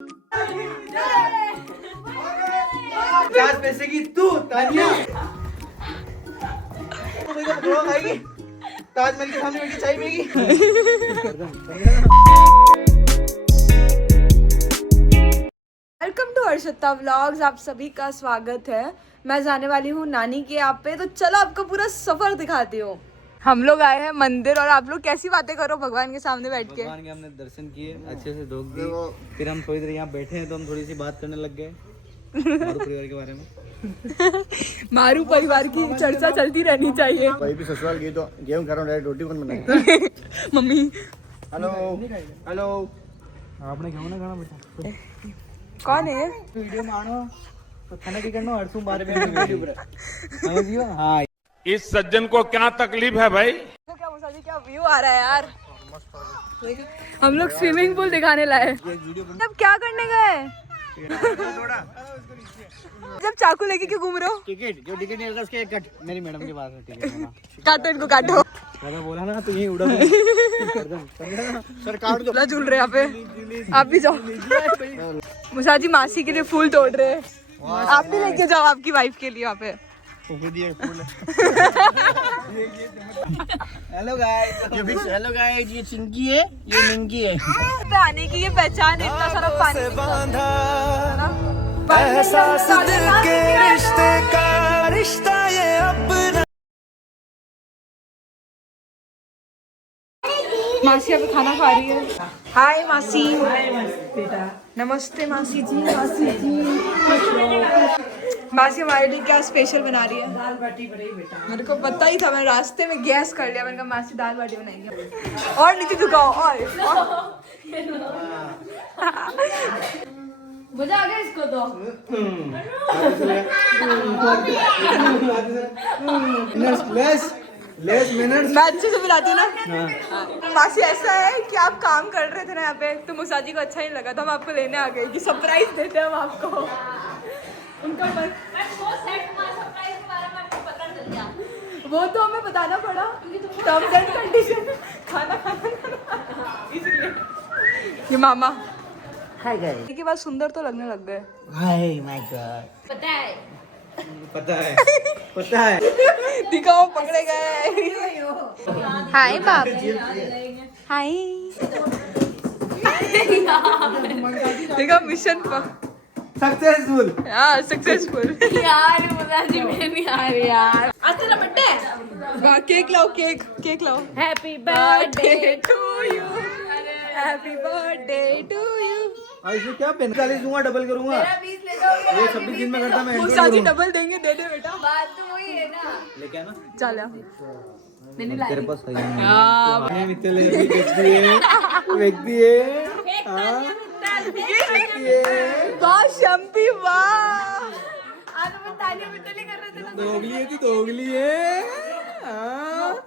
50 पैसे की तू तानिया खाएगी ताजमहल के सामने बैठ के चाय पिएगी। Welcome to Harshita vlogs. आप सभी का स्वागत है। मैं जाने वाली हूँ नानी के यहाँ पे, तो चलो आपको पूरा सफर दिखाती हूँ। हम लोग आए हैं मंदिर और आप लोग कैसी बातें करो भगवान के सामने बैठ के। भगवान के हमने दर्शन किए, अच्छे से ढोक दी, फिर हम थोड़ी देर यहाँ बैठे हैं तो हम थोड़ी सी बात करने लग गए मारू परिवार के बारे में। मारू परिवार की चर्चा चलती रहनी चाहिए। भाई भी ससुराल गई तो गेहूं खा रहा हूँ, रोटी कौन बनाएगा? मम्मी हेलो हेलो, आपने क्यों ना खाना बेटा? कौन है? वीडियो मानो तो खाना की करना हरसू बारे में वीडियो पर समझियो। हाँ, इस सज्जन को क्या तकलीफ है भाई? तो क्या मुसा जी, क्या व्यू आ रहा है यार। हम लोग स्विमिंग पूल दिखाने लाए। अब क्या करने गए? जब चाकू लेके क्यों घूम रहे हो? टिकट जो टिकट नहीं उसके कट मेरी मैडम के पास है टिकट। काटो इनको, काटो। ज्यादा बोला ना तो यही उड़ा सर काट दो। झूल रहे यहाँ पे, आप भी जाओ। मुसा जी मासी के लिए फूल तोड़ रहे हैं, आप भी लेके जाओ आपकी वाइफ के लिए वहाँ पे। हेलो गाइस, हेलो गाइस, ये चिंकी है, ये मिंकी है। आने की ये पहचान है, इतना सारा पानी एहसास दिल के रिश्ते का रिश्ता ये अपना। मासी अभी खाना खा रही है। हाय मासी। नमस्ते मासी जी। मासी हमारे लिए क्या स्पेशल बना रही है? दाल बाटी बनाई बेटा। मेरे को पता ही था, मैंने रास्ते में गैस कर लिया। मैंने कहा मासी दाल बाटी बनाएंगे। और नीचे झुकाओ और मजा आ गया इसको तो। लेस मिनट्स मैं अच्छे से बुलाती हूँ ना। मासी ऐसा है कि आप काम कर रहे थे ना यहाँ पे, तो मुसा जी को अच्छा नहीं लगा तो हम आपको लेने आ गए कि सरप्राइज देते हैं हम आपको। उनका मन वो तो हमें बताना पड़ा, टर्म्स एंड कंडीशन। खाना खाना इसलिए। ये मामा हाय गाइस, के बाद सुंदर तो लगने लग गए। Hi my God. पता है पता है दिखाओ, पकड़े गए। हाय बाबू, हाय। देखा मिशन सक्सेसफुल। हाँ सक्सेसफुल। यार मजा जी में नहीं आ रही यार। आज तेरा बर्थडे है? वाह, केक लाओ, केक लाओ। Happy birthday to you, happy birthday to you. और इसमें क्या 45 दूंगा, डबल करूंगा। 20 ले जाओगे। वो 26 दिन में करता मैं। मुसा जी डबल देंगे, दे दे बेटा। बात तो वही है ना। लेके आना चल तेरे पास है। मित्तल व्यक्ति है। हाँ, वाह शम्पी, वाह। आज हम तालियां मिताली कर रहे थे ना। दोगली है, तू दोगली है। हाँ।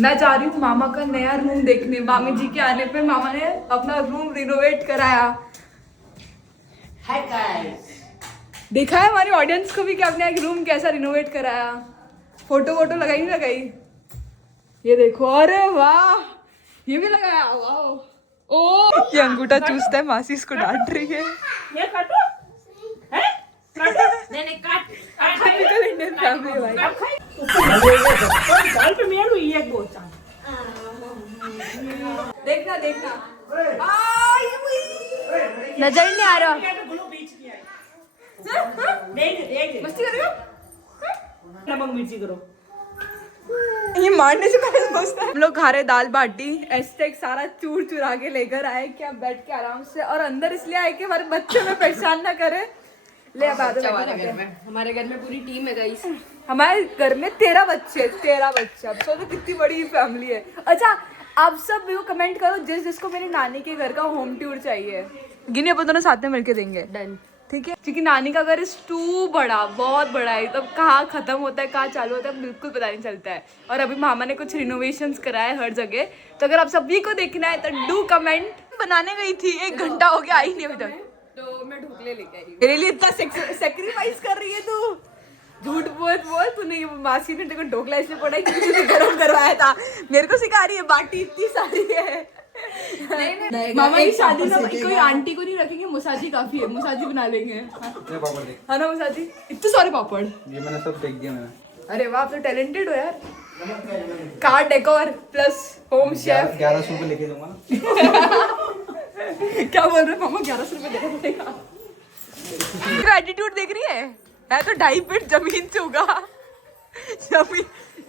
मैं जा रही हूँ मामा का नया रूम देखने। मामी जी के आने पे मामा ने अपना रूम रिनोवेट कराया। देखा है हमारी ऑडियंस को भी कि आपने एक रूम कैसा रिनोवेट कराया। फोटो वोटो लगाई नहीं लगाई? ये देखो, अरे वाह, ये भी लगाया। वाह, ओ ये अंगूठा चूसता है, मासी इसको डांट रही है। ये काटो। हैं? काटो। नहीं काट। टिपिकल इंडियन फैमिली भाई। दाल पे मेरू ये एक बोचा। देखना देखना। नजर नहीं आ रहा। देख मस्ती कर रही हो? नमक मिर्ची करो। ये मारने से पहले सोचता है। हम लोग खा रहे दाल बाटी। एस्टेक सारा चूर चुरा के लेकर आए कि आप बैठ के आराम से, और अंदर इसलिए आए कि हमारे बच्चे में परेशान ना करे। ले अब हमारे घर में पूरी टीम है गाइस। हमारे घर में 13 बच्चे। अब सोचो कितनी बड़ी फैमिली है। अच्छा, आप सब भी कमेंट करो जिसको मेरी नानी के घर का होम टूर चाहिए। गिनी अपन दोनों साथ में मिलके देंगे। डन। ठीक है, क्योंकि नानी का घर इस टू बड़ा, बहुत बड़ा है। तब कहाँ खत्म होता है कहाँ चालू होता है बिल्कुल पता नहीं चलता है। और अभी मामा ने कुछ रिनोवेशंस कराए हर जगह। तो अगर आप सभी को देखना है तो डू कमेंट। बनाने गई थी, 1 घंटा हो गया, आई नहीं अभी तक। तो मैं ढोकले लेके आई। मेरे लिए इतना सेक्रीफाइस कर रही है तू। झूठ बोल तूने। ये मासी ने देखो ढोकला इसलिए पड़ा क्योंकि तुझे गरम करवाया था। मेरे को सिखा रही है बाटी इतनी सारी है। मामा की शादी में कोई आंटी को नहीं रखेंगे, मुसाजी काफी है, मुसाजी बना लेंगे। है ना मुसाजी? इतने सारे पापड़ ये मैंने सब फेंक दिया मैंने। अरे वाह, आप तो टैलेंटेड हो यार। Car decor plus home chef 1100 रुपये लेके दूंगा ना। क्या बोल रहे मामा? 1100 रुपये देना पड़ेगा। एटीट्यूड देख रही है तो 2.5 फीट जमीन से होगा।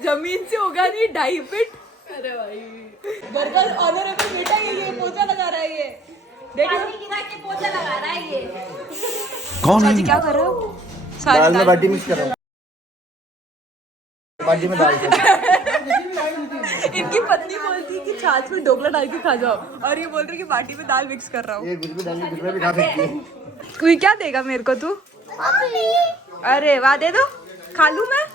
जमीन से होगा नहीं, 2.5 फीट। अरे भाई घर का ऑनरेबल बेटा ये पोछा लगा रहा है। ये देखो गिरा के पोछा लगा रहा है ये। कौन है? क्या कर रहे हो? दाल में बाटी मिक्स कर रहा हूँ। बाटी में दाल। इनकी पत्नी बोलती है कि छाछ में ढोकला डाल के खा जाओ, और ये बोल रही है कि बाटी में दाल मिक्स कर रहा हूँ। ये कुछ भी डाल के कुछ भी खा सकती है। कोई क्या देगा मेरे को तू? अरे वाह, दे दो, खा लूं मैं?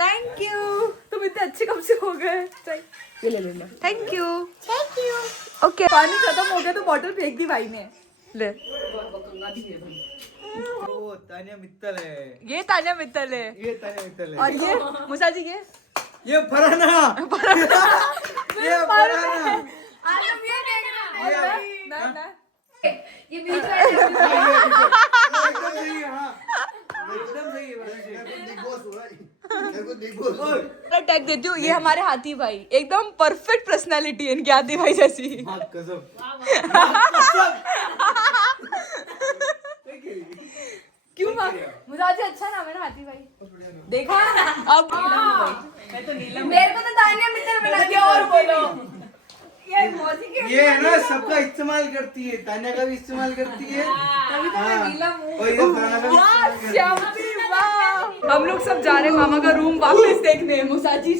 Thank you. तुम इतने अच्छे कब से हो गए? ये ले लेना। Thank you. ओके, पानी खत्म हो गया तो बॉटल फेंक दी भाई ने। ले। वो तानिया मित्तल है। ये तानिया मित्तल है। ये तानिया मित्तल है। और ये मुसाजी ये फराना। ये फराना। ये बीच में एकदम सही है। टैग देती हूँ, ये हमारे हाथी भाई, एकदम परफेक्ट पर्सनालिटी है इनके हाथी भाई जैसी। क्यों मुझे अच्छा नाम है ना हाथी भाई। देखा अब मेरे को तो तानिया मित्तल बना दिया। और बोलो, ये है ना सबका इस्तेमाल करती है, तानिया का भी इस्तेमाल करती है। तभी तो मैं नीलम हूँ। और ये फराना का भी इस्तेमाल करती है। वाह, हम लोग सब जा रहे हैं मामा का रूम वापस देखने। मुसाजी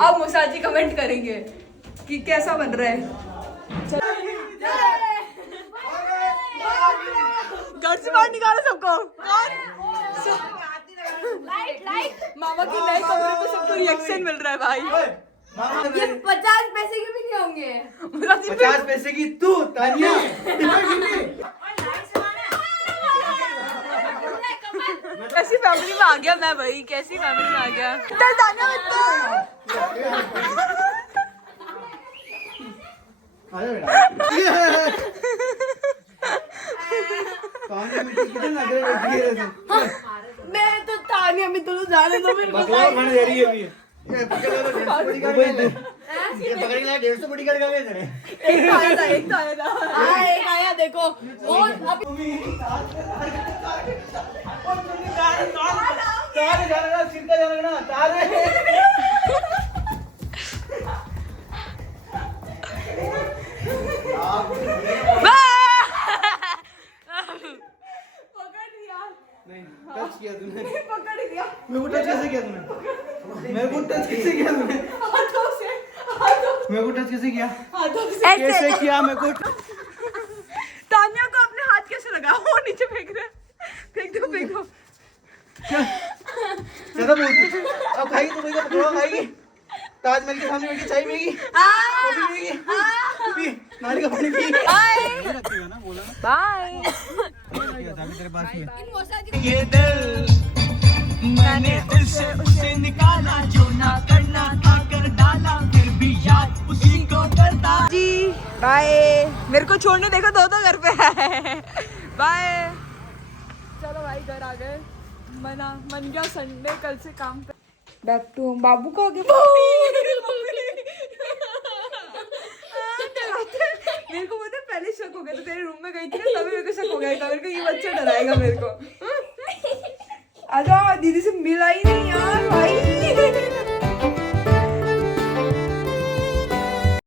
अब मुसाजी कमेंट करेंगे कि कैसा बन रहा है। घर से बाहर निकालो सबको। मामा के नए कमरे में सबको रिएक्शन मिल रहा है भाई। ये 50 पैसे के भी नहीं होंगे। 50 पैसे की तू तानिया। कैसी फैमिली में आ गया मैं भाई, कैसी फैमिली में आ गया। चल तानिया मैं तो तानिया मित्तल जाने दो मेरे को। खाने दे रही है अभी। ये पकड़ के ला 150 बड़ी कर गए थे। एक तो आया था। हाँ, एक आया देखो। और अब तारे जाना ना, सिरका जाना ना, तारे। पकड़ लिया। नहीं, टच किया तूने। पकड़ लिया। मेरे को टच कैसे किया तूने? मेरे को टच कैसे किया तूने? हाथों से। मेरे को टच कैसे किया? हाथों से। कैसे किया मेरे को? तानिया को अपने हाथ कैसे लगा? वो नीचे फेंक रहा है। फेंक दो। ज्यादा बोलती। अब खाएगी तो कोई का पकौड़ा खाएगी। ताजमहल के सामने बैठ के चाय पिएगी। कॉफी पिएगी। नाली का पानी पिएगी। बाय। तेरे पास ही है। ये दिल मैंने दिल से उसे निकाला, जो ना करना था कर डाला, फिर भी याद उसी को करता। जी बाय। मेरे को छोड़ने देखो, दो घर पे है। बाय। चलो भाई घर आ गए। मन गया संडे, कल से काम पे बैक टू होम। बाबू को आगे मेरे को पता है, पहले शक हो गया तो तेरे रूम में गई थी ना, तभी मेरे को शक हो गया था। मेरे को ये बच्चा डराएगा मेरे को। आजा, दीदी से मिला ही नहीं यार भाई।